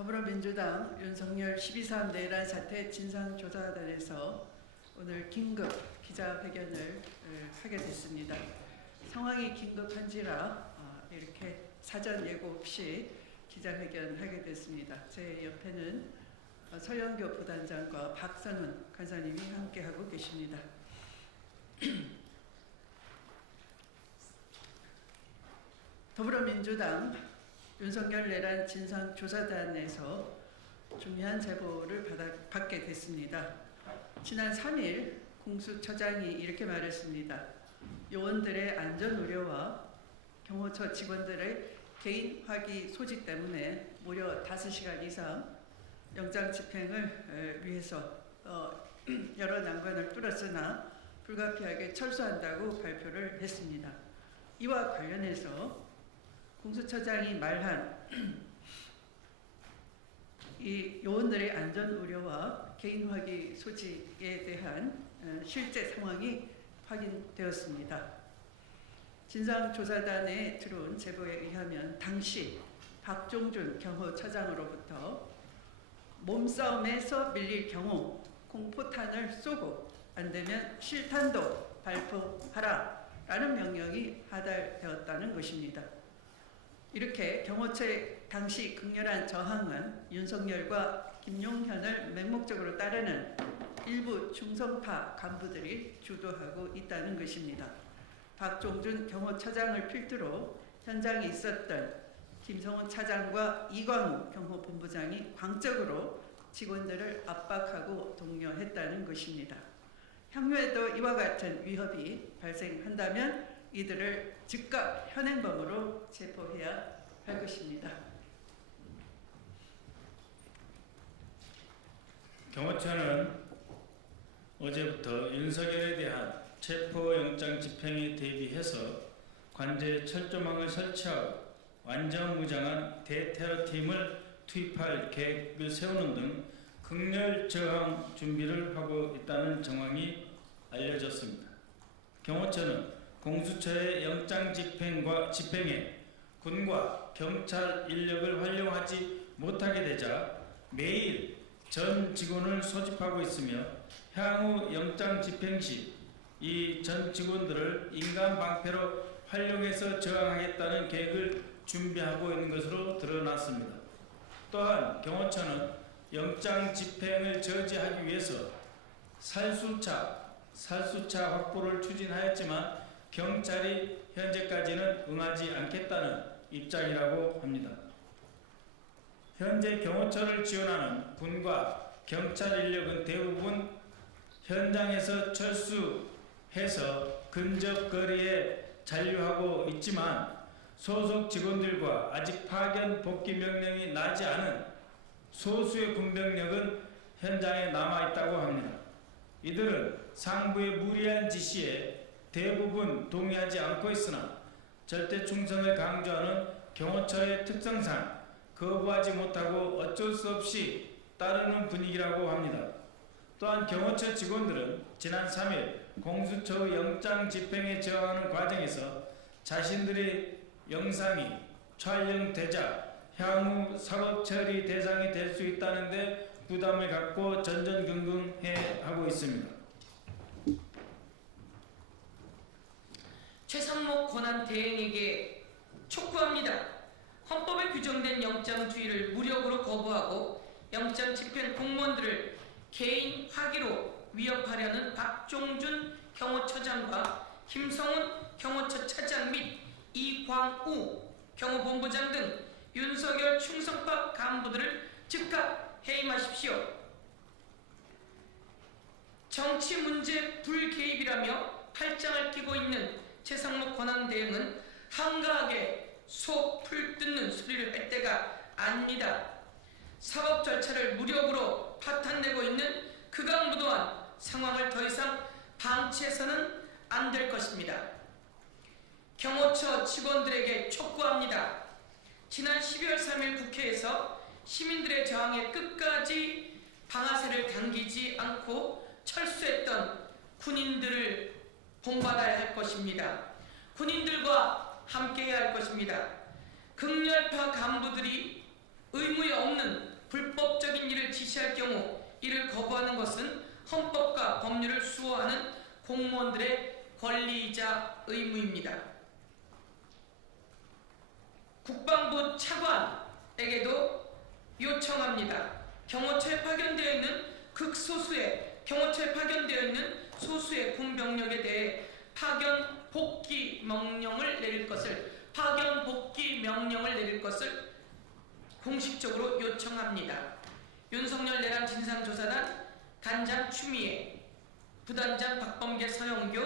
더불어민주당 윤석열 12.3 내란 사태 진상조사단에서 오늘 긴급 기자회견을 하게 됐습니다. 상황이 긴급한지라 이렇게 사전 예고 없이 기자회견하게 됐습니다. 제 옆에는 서영교 부단장과 박선훈 간사님이 함께하고 계십니다. 더불어민주당 윤석열 내란 진상조사단에서 중요한 제보를 받게 됐습니다. 지난 3일 공수처장이 이렇게 말했습니다. 요원들의 안전 우려와 경호처 직원들의 개인 화기 소지 때문에 무려 5시간 이상 영장 집행을 위해서 여러 난관을 뚫었으나 불가피하게 철수한다고 발표를 했습니다. 이와 관련해서 공수처장이 말한 이 요원들의 안전 우려와 개인 화기 소지에 대한 실제 상황이 확인되었습니다. 진상조사단에 들어온 제보에 의하면 당시 박종준 경호처장으로부터 몸싸움에서 밀릴 경우 공포탄을 쏘고 안되면 실탄도 발포하라 라는 명령이 하달되었다는 것입니다. 이렇게 경호처의 당시 극렬한 저항은 윤석열과 김용현을 맹목적으로 따르는 일부 충성파 간부들이 주도하고 있다는 것입니다. 박종준 경호처장을 필두로 현장에 있었던 김성훈 차장과 이광우 경호본부장이 광적으로 직원들을 압박하고 독려했다는 것입니다. 향후에도 이와 같은 위협이 발생한다면 이들을 즉각 현행범으로 체포해야 할 것입니다. 경호처는 어제부터 윤석열에 대한 체포영장 집행에 대비해서 관제 철조망을 설치하고 완전무장한 대테러팀을 투입할 계획을 세우는 등 극렬 저항 준비를 하고 있다는 정황이 알려졌습니다. 경호처는 공수처의 영장 집행에 군과 경찰 인력을 활용하지 못하게 되자 매일 전 직원을 소집하고 있으며 향후 영장 집행 시 이 전 직원들을 인간 방패로 활용해서 저항하겠다는 계획을 준비하고 있는 것으로 드러났습니다. 또한 경호처는 영장 집행을 저지하기 위해서 살수차 확보를 추진하였지만 경찰이 현재까지는 응하지 않겠다는 입장이라고 합니다. 현재 경호처를 지원하는 군과 경찰 인력은 대부분 현장에서 철수해서 근접 거리에 잔류하고 있지만 소속 직원들과 아직 파견 복귀 명령이 나지 않은 소수의 군병력은 현장에 남아있다고 합니다. 이들은 상부의 무리한 지시에 대부분 동의하지 않고 있으나 절대 충성을 강조하는 경호처의 특성상 거부하지 못하고 어쩔 수 없이 따르는 분위기라고 합니다. 또한 경호처 직원들은 지난 3일 공수처의 영장 집행에 저항하는 과정에서 자신들의 영상이 촬영되자 향후 사법 처리 대상이 될 수 있다는 데 부담을 갖고 전전긍긍해 하고 있습니다. 최상목 권한대행에게 촉구합니다. 헌법에 규정된 영장주의를 무력으로 거부하고 영장 집행 공무원들을 개인 화기로 위협하려는 박종준 경호처장과 김성훈 경호처 차장 및 이광우 경호본부장 등 윤석열 충성파 간부들을 즉각 해임하십시오. 정치 문제 불개입이라며 팔짱을 끼고 있는 최상목 권한대행은 한가하게 속 풀 뜯는 소리를 할 때가 아닙니다. 사법 절차를 무력으로 파탄내고 있는 그 강부 또한 상황을 더 이상 방치해서는 안 될 것입니다. 경호처 직원들에게 촉구합니다. 지난 12월 3일 국회에서 시민들의 저항에 끝까지 방아쇠를 당기지 않고 철수했던 군인들을 본받아야 할 것입니다. 군인들과 함께해야 할 것입니다. 극렬파 간부들이 의무에 없는 법률을 수호하는 공무원들의 권리이자 의무입니다. 국방부 차관에게도 요청합니다. 경호처에 파견되어 있는 경호처에 파견되어 있는 소수의 군병력에 대해 파견 복귀 명령을 내릴 것을 공식적으로 요청합니다. 윤석열 내란 진상조사단 단장 추미애, 부단장 박범계 서영교,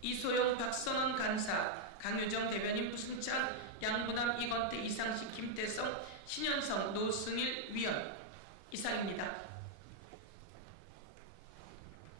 이소영 박선원 간사, 강유정 대변인 부승찬, 양부남 이건태 이상식 김태성 신현성 노승일 위원 이상입니다.